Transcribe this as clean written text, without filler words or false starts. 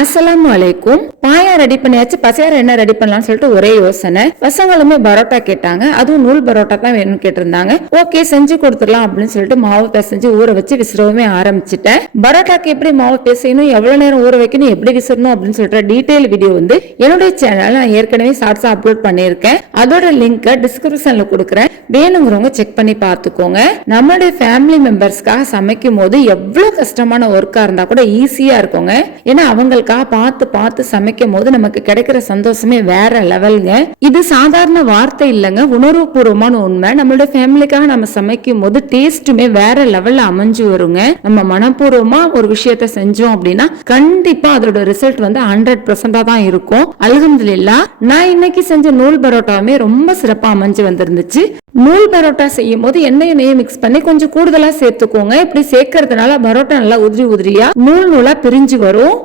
அஸ்ஸலாமு அலைக்கும். பாயா ரெடி பண்ணியாச்சு, பசியார என்ன ரெடி பண்ணலாம்னு சொல்லிட்டு ஒரே யோசனை. பசங்களுமே பரோட்டா கேட்டாங்க, அதுவும் நூல் பரோட்டா தான் வேணும்னு கேட்டிருந்தாங்க. ஓகே செஞ்சு கொடுத்துடலாம் அப்படின்னு சொல்லிட்டு மாவு பிசைஞ்சு ஊற வச்சு விசிறவுமே ஆரம்பிச்சுட்டேன். பரோட்டாக்கு எப்படி மாவு பிசையணும், எவ்வளவு நேரம் ஊற வைக்கணும், எப்படி விசிறணும் அப்படின்னு சொல்லிட்டு டீடைல் வீடியோ வந்து என்னுடைய சேனல் நான் ஏற்கனவே ஷார்ட்ஸ் அப்லோட் பண்ணியிருக்கேன். அதோட லிங்க் டிஸ்கிரிப்ஷன்ல கொடுக்குறேன், வேணுங்கிறவங்க செக் பண்ணி பார்த்துக்கோங்க. நம்மளுடைய ஃபேமிலி மெம்பர்ஸ்க்காக சமைக்கும் போது எவ்வளவு கஷ்டமான ஒர்க்கா இருந்தா கூட ஈஸியா இருக்குங்க. ஏன்னா அவங்களுக்கு பார்த்து பார்த்து சமைக்கும் போது நமக்கு கிடைக்கிற சந்தோஷமே வேற லெவலுங்க. இது சாதாரண வார்த்தை இல்லைங்க, உணர்வுபூர்வமான உண்மை. நம்மளுடைய ஃபேமிலிக்காக நம்ம சமைக்கும் போது டேஸ்ட்டுமே வேற லெவல்ல அமைஞ்சு வருங்க. நம்ம மனப்பூர்வமா ஒரு விஷயத்த செஞ்சோம் அப்படின்னா கண்டிப்பா அதோட ரிசல்ட் வந்து 100% தான் இருக்கும். அல்ஹம்துலில்லாஹ், நான் இன்னைக்கு செஞ்ச நூல் பரோட்டாவுமே ரொம்ப சிறப்பா அமைஞ்சு வந்திருந்துச்சு. நூல் பரோட்டா செய்யும் போது எண்ணெயும் மிக்ஸ் பண்ணி கொஞ்சம் கூடுதலா சேர்த்துக்கோங்க. இப்படி சேர்க்கறதுனால பரோட்டா நல்லா உதிரியா நூல் நூலா பிரிஞ்சு வரும்.